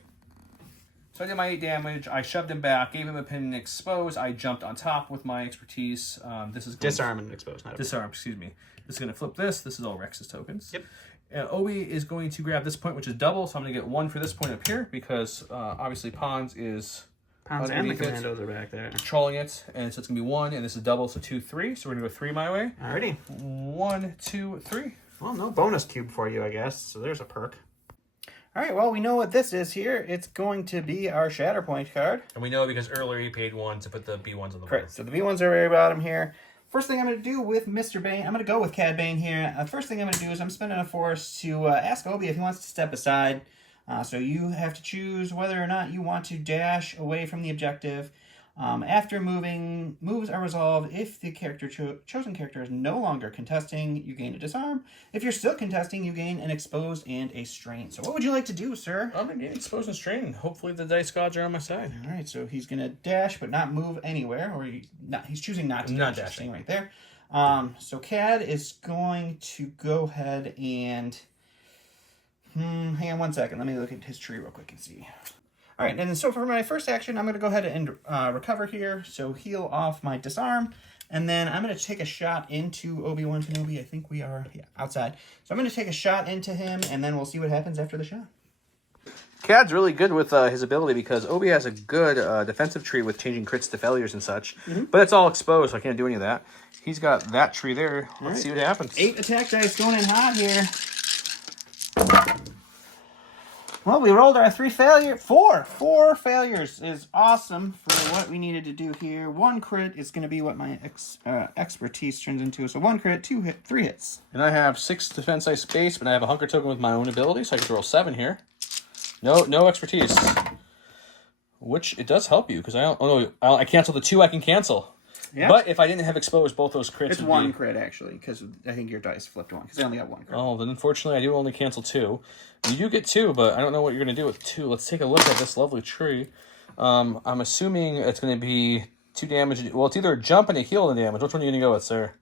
So I did my 8 damage. I shoved him back, gave him a pin and expose. I jumped on top with my expertise. This is Disarm and expose. Not disarm. Excuse me. This is going to flip this. This is all Rex's tokens. Yep. And Obi is going to grab this point, which is double. So I'm going to get 1 for this point up here because obviously Pons is Pounds and the underneath it, commandos are back there. controlling it, and so it's going to be 1, and this is double, so 2, 3. So we're going to go 3 my way. Alrighty. 1, 2, 3. Well, no bonus cube for you, I guess. So there's a perk. All right, well, we know what this is here. It's going to be our Shatterpoint card. And we know because earlier he paid 1 to put the B1s on the board. Correct. So the B1s are very bottom here. First thing I'm going to do with Mr. Bane, I'm going to go with Cad Bane here. First thing I'm going to do is I'm spending a force to ask Obi if he wants to step aside. So you have to choose whether or not you want to dash away from the objective. After moving, moves are resolved. If the chosen character is no longer contesting, you gain a disarm. If you're still contesting, you gain an expose and a strain. So what would you like to do, sir? I'm going to gain expose and strain. Hopefully the dice gods are on my side. All right, so he's going to dash but not move anywhere, or he's choosing not to. Not dash, dashing. right there. So Cad is going to go ahead and hang on 1 second. Let me look at his tree real quick and see. All right, and so for my first action, I'm going to go ahead and recover here. So heal off my disarm, and then I'm going to take a shot into Obi-Wan Kenobi. I think we are outside. So I'm going to take a shot into him, and then we'll see what happens after the shot. Cad's really good with his ability because Obi has a good defensive tree with changing crits to failures and such. But it's all exposed, so I can't do any of that. He's got that tree there. Let's see what happens. 8 attack dice going in hot here. Well, we rolled our 3 failures. 4 failures is awesome for what we needed to do here. 1 crit is going to be what my expertise turns into. So 1 crit, 3 hits. And I have 6 defense dice base, but I have a hunker token with my own ability, so I can roll 7 here. No expertise. Which, it does help you, because I cancel the 2 I can cancel. Yep. But if I didn't have exposed, both those crits It's would 1 be... crit, actually, because I think your dice flipped 1, because I only have 1 crit. Oh, then unfortunately I do only cancel 2. You do get 2, but I don't know what you're going to do with 2. Let's take a look at this lovely tree. I'm assuming it's going to be 2 damage. Well, it's either a jump and a heal and damage. Which one are you going to go with, sir?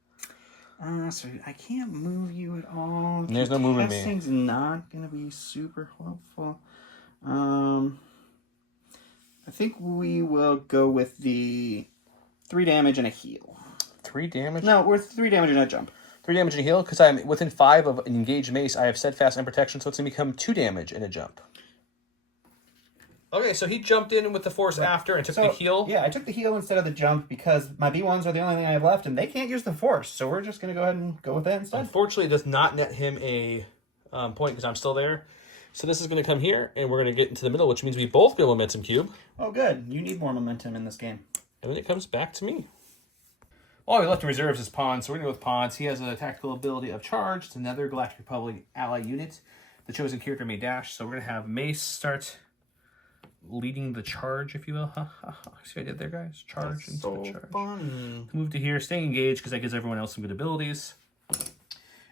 So I can't move you at all. There's no moving me. Testing's not going to be super helpful. I think we will go with the 3 damage and a heal. 3 damage? No, we're 3 damage and a jump. 3 damage and a heal, because I'm within 5 of an engaged mace. I have steadfast and protection, so it's going to become 2 damage and a jump. Okay, so he jumped in with the force after and took the heal. Yeah, I took the heal instead of the jump because my B1s are the only thing I have left, and they can't use the force. So we're just going to go ahead and go with that instead. Unfortunately, it does not net him a point because I'm still there. So this is going to come here, and we're going to get into the middle, which means we both get a momentum cube. Oh, good. You need more momentum in this game. And then it comes back to me. All we left in reserves is Pons, so we're going to go with Pons. He has a tactical ability of charge. It's another Galactic Republic ally unit. The chosen character may dash, so we're going to have Mace start leading the charge, if you will. See what I did there, guys? Charge That's into so charge. funny. Move to here, staying engaged, because that gives everyone else some good abilities.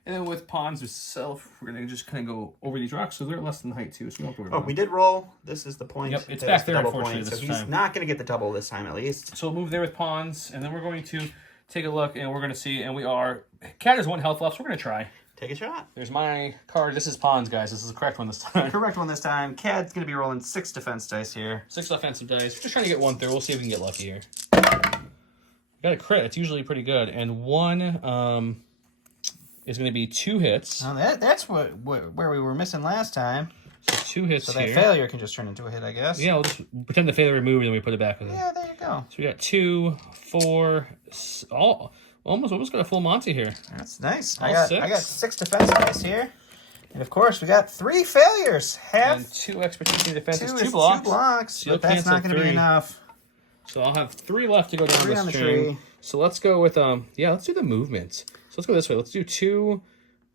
And then with pawns itself, we're going to just kind of go over these rocks. So they're less than height, too. So we don't have to worry about we did roll. This is the point. Yep, it's That back is the there, double unfortunately, point, this so he's time. not going to get the double this time, at least. So we'll move there with pawns, and then we're going to take a look, and we're going to see, and we are... Cat has 1 health left, so we're going to try. Take a shot. There's my card. This is pawns, guys. This is the correct one this time. Correct one this time. Cad's going to be rolling 6 defense dice here. 6 offensive dice. Just trying to get 1 through. We'll see if we can get lucky here. Got a crit. It's usually pretty good. And 1 is going to be 2 hits. Now that's where we were missing last time. So 2 hits So that here. failure can just turn into a hit, I guess. Yeah, we'll just pretend the failure removed, and then we put it back with it. Yeah, there you go. So we got 2, 4, almost got a full Monty here. That's nice. All I got 6 defense dice here. And of course, we got 3 failures. And 2 expedition defenses, 2 2 blocks. 2 blocks, So you'll but that's not cancel going to be 3. enough. So I'll have 3 left to go down 3 the on the string. tree. So let's go with let's do the movement. So let's go this way. Let's do 2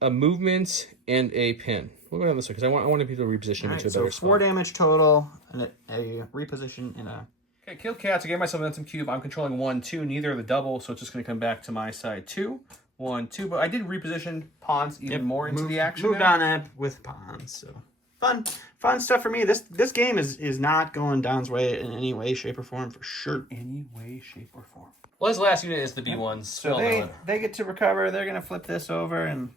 a movement and a pin. We'll go down this way because I want people to reposition All into right, a so better 4 spot. damage total, and a reposition in a... Okay, kill cats. I gave myself momentum cube. I'm controlling 1, 2. Neither of the double, so it's just going to come back to my side. 2, 1, 2. But I did reposition pawns even more into the action. Moved now. on that with pawns, so... Fun stuff for me. This game is not going Don's way in any way, shape, or form, for sure. Any way, shape, or form. Well, his last unit is the B1s. So they get to recover. They're going to flip this over and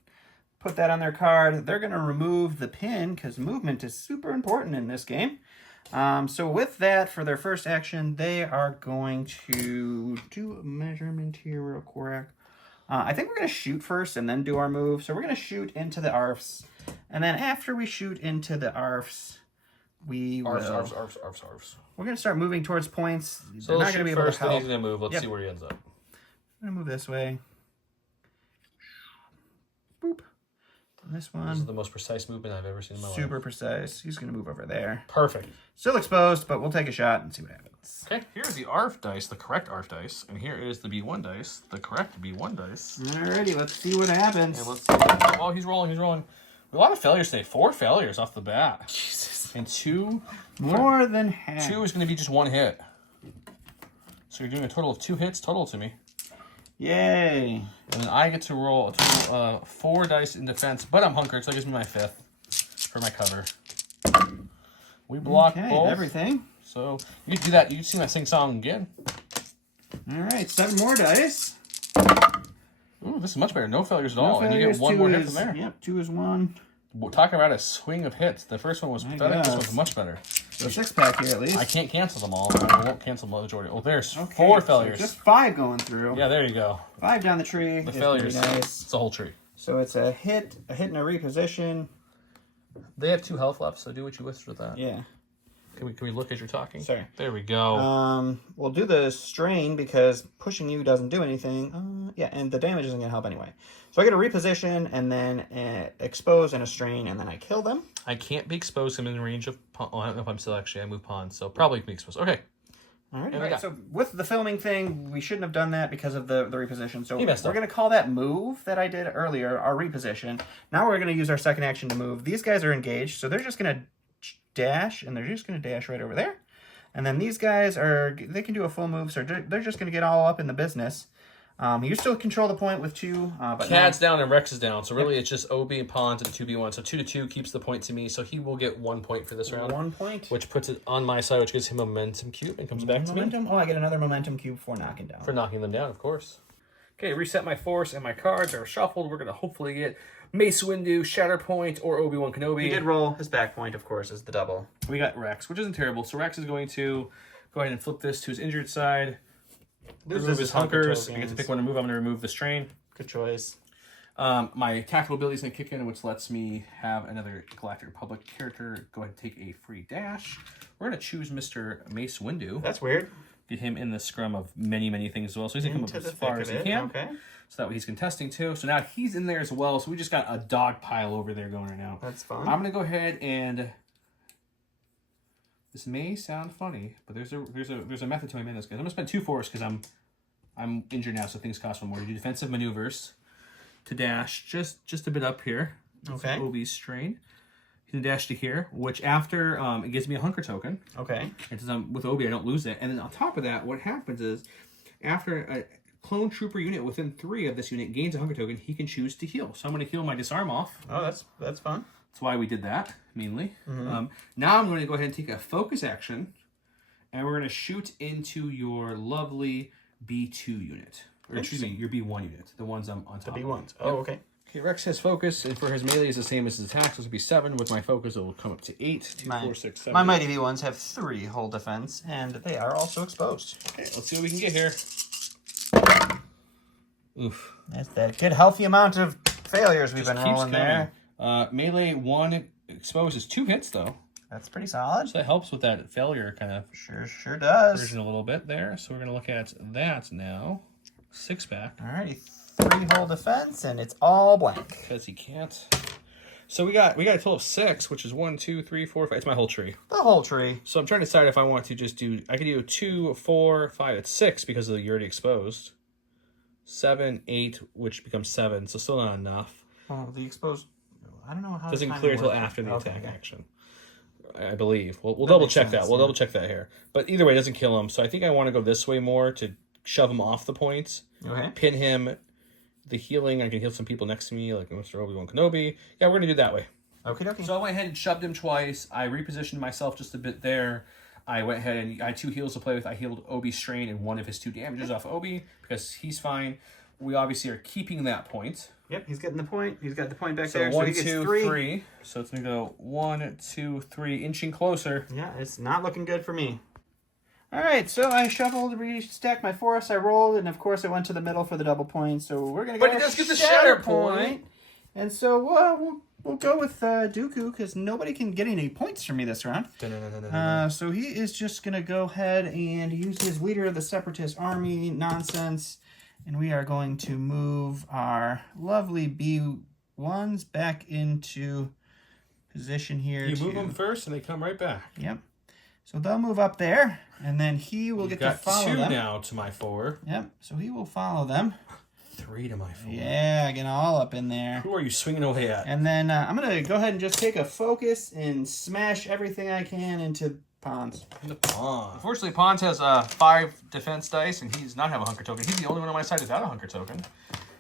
put that on their card. They're going to remove the pin because movement is super important in this game. So with that, for their first action, they are going to do a measurement here real quick. I think we're going to shoot first and then do our move. So we're going to shoot into the ARFs. And then after we shoot into the ARFs, we will... Arfs. We're going to start moving towards points. So They're let's not going to shoot be able first, to then help. he's going to move. Let's Yep. see where he ends up. I'm going to move this way. Boop. And this one. This is the most precise movement I've ever seen in my life. Super precise. He's going to move over there. Perfect. Still exposed, but we'll take a shot and see what happens. Okay, here's the ARF dice, the correct ARF dice, and here is the B1 dice, the correct B1 dice. Alrighty, let's see what happens. And let's see. Oh, he's rolling. A lot of failures today. 4 failures off the bat. Jesus. And 2. More than half. 2 is going to be just 1 hit. So you're doing a total of 2 hits total to me. Yay. And then I get to roll a total of 4 dice in defense, but I'm hunkered, so that gives me my 5th for my cover. We block both. Everything. So you can do that. You can see my sing song again. Alright, 7 more dice. Ooh, this is much better. No failures at No all. And you failures, get 1 2 more hit is- from there. Yep, 2 is 1. Talking about a swing of hits. The first one was pathetic. This guess. one's much better. So 6-pack here at least. I can't cancel them all. I won't cancel the majority. Oh, there's Okay, 4 so failures. just 5 going through. Yeah, there you go. 5 down the tree. The is failures. pretty nice. It's a whole tree. So it's a hit and a reposition. They have 2 health left, so do what you wish with that. Yeah. Can we look as you're talking? Sorry. There we go. We'll do the strain because pushing you doesn't do anything. Yeah, and the damage isn't going to help anyway. So I get a reposition and then expose and a strain, and then I kill them. I can't be exposed. I'm in range of pawn. Oh, I don't know if I'm still actually. I move pawns, so probably be exposed. Okay. All right. we got- So with the filming thing, we shouldn't have done that because of the reposition. So You messed we're up. going to call that move that I did earlier our reposition. Now we're going to use our second action to move. These guys are engaged, so they're just going to dash, and they're just going to dash right over there. And then these guys they can do a full move, so they're just going to get all up in the business. You still control the point with 2, but Cad's down and Rex is down, so really it's just OB and pawn to the 2B1. So 2 to 2 keeps the point to me, so he will get 1 point for this round. 1 point. Which puts it on my side, which gives him a momentum cube and comes back to me. Momentum. Oh, I get another momentum cube for knocking down. For knocking them down, of course. Okay, reset my force and my cards are shuffled. We're going to hopefully get Mace Windu, Shatterpoint, or Obi-Wan Kenobi. He did roll his back point, of course, is the double. We got Rex, which isn't terrible. So Rex is going to go ahead and flip this to his injured side. Remove his hunkers. I get to pick one to move. I'm going to remove the strain. Good choice. My tactical ability is going to kick in, which lets me have another Galactic Republic character go ahead and take a free dash. We're going to choose Mr. Mace Windu. That's weird. Get him in the scrum of many, many things as well. So he's going to come up as far as he can. Okay. So that way he's contesting too. So now he's in there as well. So we just got a dog pile over there going right now. That's fun. I'm going to go ahead and... This may sound funny, but there's a method to my madness, guys. I'm going to spend 2 force because I'm injured now, so things cost 1 more. You do defensive maneuvers to dash just a bit up here. Okay. OB's strain. You can dash to here, which after it gives me a hunker token. Okay. And since I'm with OB, I don't lose it. And then on top of that, what happens is after clone trooper unit within 3 of this unit gains a hunger token, he can choose to heal. So I'm going to heal my disarm off. Oh, that's fun. That's why we did that, mainly. Now I'm going to go ahead and take a focus action, and we're going to shoot into your lovely B2 unit. Or excuse me, your B1 unit, the ones I'm on top The of. B1s. Oh, okay. Okay, Rex has focus, and for his melee is the same as his attacks, so it'll be 7. With my focus, it will come up to 8. 2, 4, 6, 7. My mighty B1s have 3 hull defense, and they are also exposed. Okay, let's see what we can get here. Oof. That's that good healthy amount of failures we've been rolling there. Melee 1 exposed is 2 hits, though. That's pretty solid. So that helps with that failure kind of Sure does. version a little bit there. So we're going to look at that now. 6-pack. Alrighty, 3 hull defense, and it's all blank. Because he can't. So we got a total of 6, which is 1, 2, 3, 4, 5. It's my whole tree. The whole tree. So I'm trying to decide if I want to just do. I could do 2, 4, 5. It's 6 because of the you're already exposed. 7, 8, which becomes 7. So still not enough. Oh, the exposed. I don't know how. Doesn't clear until after the attack okay. action. I believe. We'll double check sense, that. We'll double check that here. But either way, it doesn't kill him. So I think I want to go this way more to shove him off the points. Okay. Pin him. The healing, I can heal some people next to me, like Mr. Obi-Wan Kenobi. Yeah, we're going to do it that way. Okay. So I went ahead and shoved him twice. I repositioned myself just a bit there. I went ahead and I had 2 heals to play with. I healed Obi Strain and 1 of his 2 damages off Obi because he's fine. We obviously are keeping that point. Yep, he's getting the point. He's got the point back So there. 1, so he gets 2, 3. 3. So it's going to go 1, 2, 3, inching closer. Yeah, it's not looking good for me. All right, so I shuffled, restacked my force, I rolled, and of course I went to the middle for the double point. So we're gonna go. But he does get the Shatterpoint. And so we'll go with Dooku because nobody can get any points from me this round. So he is just gonna go ahead and use his leader of the Separatist army nonsense, and we are going to move our lovely B1s back into position here. You move them first, and they come right back. Yep. So they'll move up there, and then he will get to follow them. 2 now to my 4. Yep, so he will follow them. 3 to my 4. Yeah, get all up in there. Who are you swinging away at? And then I'm going to go ahead and just take a focus and smash everything I can into Pons. The Pons. Unfortunately, Pons has 5 defense dice, and he does not have a hunker token. He's the only one on my side without a hunker token.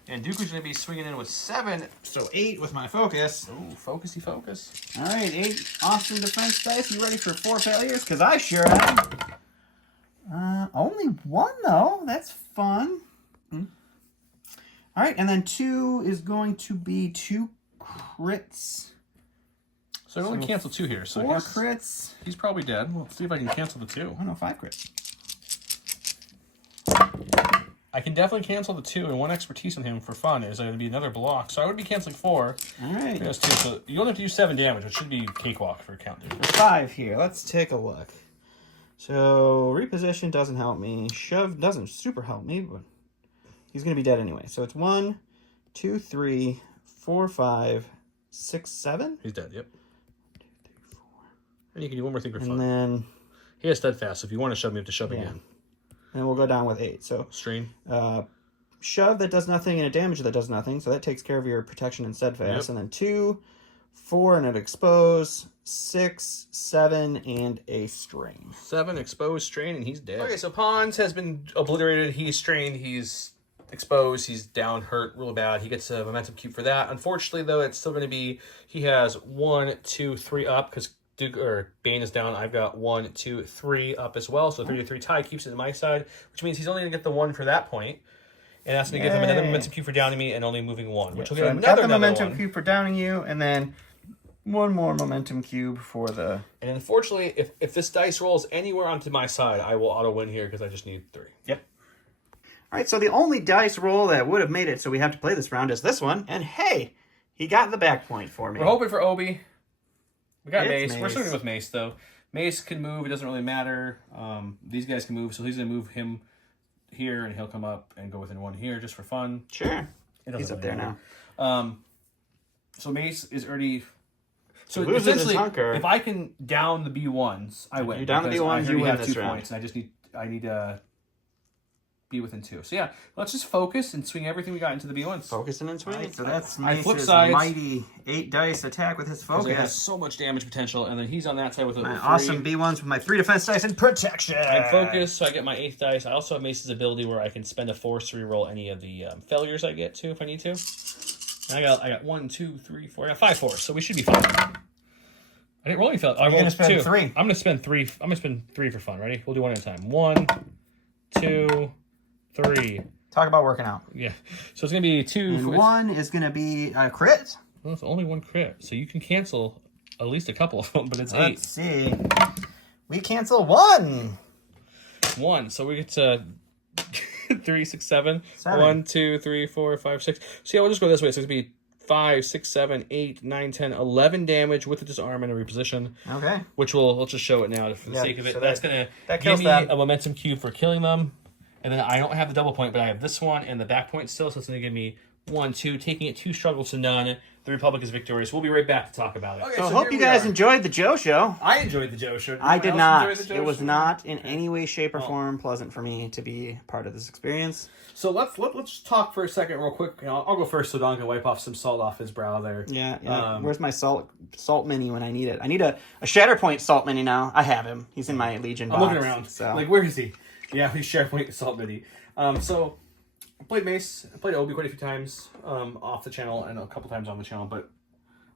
And Dooku's going to be swinging in with 7. So 8 with my focus. Ooh, focusy focus. All right, 8 awesome defense dice. You ready for 4 failures? Because I sure am. Only 1, though. That's fun. All right, and then 2 is going to be 2 crits. So I only cancel 2 here. So 4 crits. he's probably dead. We'll see if I can cancel the 2. Oh, no, 5 crits. I can definitely cancel the 2, and 1 expertise on him for fun is going to be another block. So I would be canceling 4. All right. There's 2. So you only have to use 7 damage, which should be cakewalk for count. 5 here. Let's take a look. So reposition doesn't help me. Shove doesn't super help me, but he's going to be dead anyway. So it's 1, 2, 3, 4, 5, 6, 7. He's dead, yep. 2, 3, 4. And you can do 1 more thing for fun. And then He has steadfast, so if you want to shove me, you have to shove again. And we'll go down with 8. So Strain. shove that does nothing and a damage that does nothing. So that takes care of your protection and steadfast. Yep. And then 2, 4, and an expose. 6, 7, and a strain. 7, exposed, strain, and he's dead. Okay, so Pons has been obliterated. He's strained. He's exposed. He's down, hurt real bad. He gets a momentum cube for that. Unfortunately, though, it's still going to be, he has 1, 2, 3 up because Bane is down. I've got 1, 2, 3 up as well. So 3 to 3 tie keeps it to my side, which means he's only going to get the 1 for that point. And that's going to give him another momentum cube for downing me and only moving 1, which will get another momentum one. cube for downing you, and then 1 more momentum cube for the... And unfortunately, if this dice rolls anywhere onto my side, I will auto-win here because I just need 3. Yep. All right, so the only dice roll that would have made it so we have to play this round is this one. And hey, he got the back point for me. We're hoping for Obi. We got It's Mace. We're Mace. starting with Mace, though. Mace can move. It doesn't really matter. These guys can move, so he's going to move him here, and he'll come up and go within 1 here just for fun. Sure. It doesn't He's up really there matter. now. So Mace is already... So Loses his essentially, hunker. if I can down the B1s, I win. You down the because B1s, I already you win have this 2 round. points, and I need be within 2. So yeah, let's just focus and swing everything we got into the B1s. Focusing and swinging. Right. So that's I flip Mace's sides. mighty 8 dice attack with his Because it has focus. so much damage potential, and then he's on that side with a My 3. awesome B1s with my 3 defense dice and protection. I'm focused, so I get my 8th dice. I also have Mace's ability where I can spend a force to reroll any of the failures I get too if I need to. And I got 1, 2, 3, 4. I got 5 force, so we should be fine. I didn't roll any failures. I rolled gonna spend 2. 3. I'm gonna spend 3. I'm gonna spend 3 for fun. Ready? We'll do 1 at a time. 1, 2, 3. Talk about working out. Yeah. So it's gonna be 2. And 1 is going to be a crit. Well, it's only 1 crit, so you can cancel at least a couple of them, but it's 8. Let's see. We cancel 1. 1. So we get to 3, 6, 7. 7. 1, 2, 3, 4, 5, 6. So yeah, we'll just go this way. So it's gonna be 5, 6, 7, 8, 9, 10, 11 damage with the disarm and a reposition. Okay. Which we'll just show it now for the Yeah, sake of it. so That's that gonna kills give me them. a momentum cube for killing them. And then I don't have the double point, but I have this one and the back point still, so it's gonna give me 1, 2, taking it 2 struggles to none. The Republic is victorious. We'll be right back to talk about it. Okay, So I hope you guys enjoyed the Joe Show. I enjoyed the Joe Show. I did Anyone not. else enjoy the Joe It was Show? not in any way, shape, or form pleasant for me to be part of this experience. So let's just talk for a second, real quick. I'll go first, so Don can wipe off some salt off his brow there. Yeah. Where's my salt mini when I need it? I need a Shatterpoint salt mini now. I have him. He's in my Legion box. I'm looking around. So. Like, where is he? Yeah, he's SharePoint Salt Mini. So I played Mace. I played Obi quite a few times off the channel and a couple times on the channel, but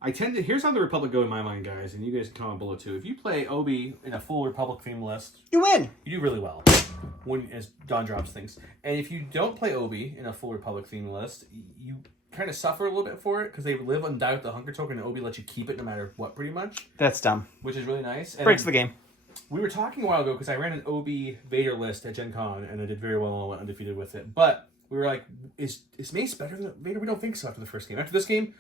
I tend to. Here's how the Republic go in my mind, guys, and you guys can comment below too. If you play Obi in a full Republic theme list, You win. you do really well when as Don drops things. And if you don't play Obi in a full Republic theme list, you kind of suffer a little bit for it because they live and die with the Hunger Token, and Obi lets you keep it no matter what, pretty much, That's dumb. which is really nice. And Breaks the game. we were talking a while ago because I ran an Obi Vader list at Gen Con and I did very well and went undefeated with it. But we were like, is Mace better than Vader? We don't think so after the first game. After this game,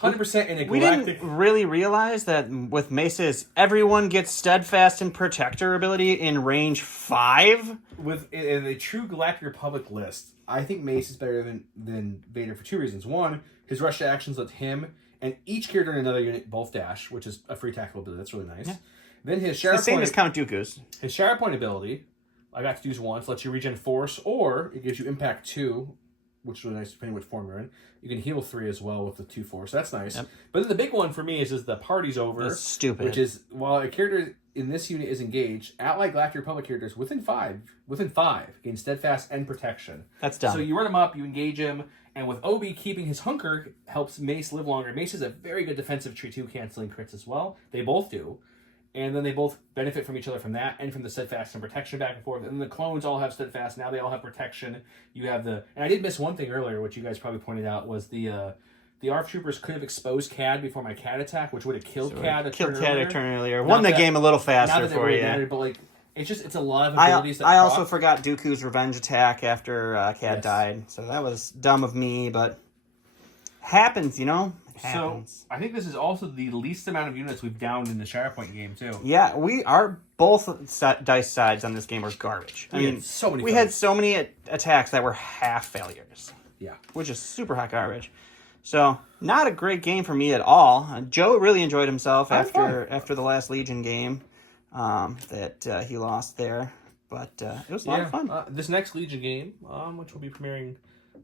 100% in a We galactic. didn't really realize that with Mace's everyone gets steadfast and protector ability in range 5. With in a true Galactic Republic list, I think Mace is better than Vader for 2 reasons. One, his rush to actions let him and each character in another unit both dash, which is a free tactical ability. That's really nice. Yeah. Then his The same as Shatterpoint, Count Dooku's. his Shatterpoint ability, I got to use once, lets you regen force, or it gives you impact 2, which is really nice depending which form you're in. You can heal 3 as well with the 2 force. That's nice. Yep. But then the big one for me is the party's over. That's stupid. Which is, while a character in this unit is engaged, allied Galactic Republic characters within 5 gain steadfast and protection. That's dumb. So you run him up, you engage him, and with Obi keeping his hunker helps Mace live longer. Mace is a very good defensive tree too, canceling crits as well. They both do. And then they both benefit from each other from that and from the steadfast and protection back and forth. And then the clones all have steadfast. Now they all have protection. You have the... And I did miss one thing earlier, which you guys probably pointed out, was the ARF troopers could have exposed Cad before my Cad attack, which would have killed Cad. Killed Cad a turn earlier. Won the game a little faster for you. Mattered, but like, it's a lot of abilities that I also forgot Dooku's revenge attack after Cad died. So that was dumb of me, but happens, you know? Happens. So I think this is also the least amount of units we've downed in the Shatterpoint game too. Yeah, both dice sides on this game were garbage. I mean, so many. We had so many attacks that were half failures. Yeah, which is super hot garbage. So not a great game for me at all. Joe really enjoyed himself after the last Legion game that he lost there, but it was a lot of fun. This next Legion game, which will be premiering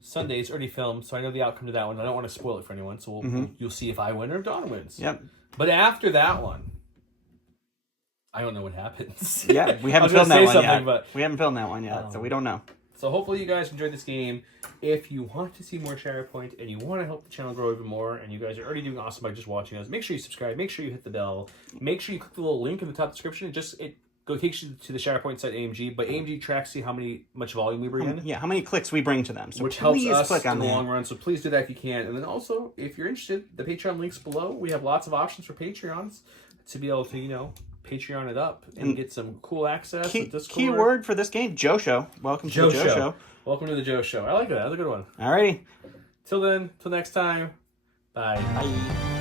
Sunday, it's already filmed, so I know the outcome to that one. I don't want to spoil it for anyone, so you'll see if I win or if Don wins. Yep. But after that one, I don't know what happens. Yeah, we haven't filmed that one yet. But, we haven't filmed that one yet, so we don't know. So hopefully you guys enjoyed this game. If you want to see more Shatterpoint and you want to help the channel grow even more, and you guys are already doing awesome by just watching us, make sure you subscribe, make sure you hit the bell, make sure you click the little link in the top description. It takes you to the Shatterpoint site AMG, but AMG tracks you how much volume we bring in. Yeah, how many clicks we bring to them. So which helps us click on in the long run. So please do that if you can. And then also, if you're interested, the Patreon link's below. We have lots of options for Patreons to be able to, Patreon it up and get some cool access. Keyword for this game, Joe Show. Welcome to the Joe Show. Welcome to the Joe Show. I like that. That's a good one. Alrighty. Till then, till next time. Bye. Bye.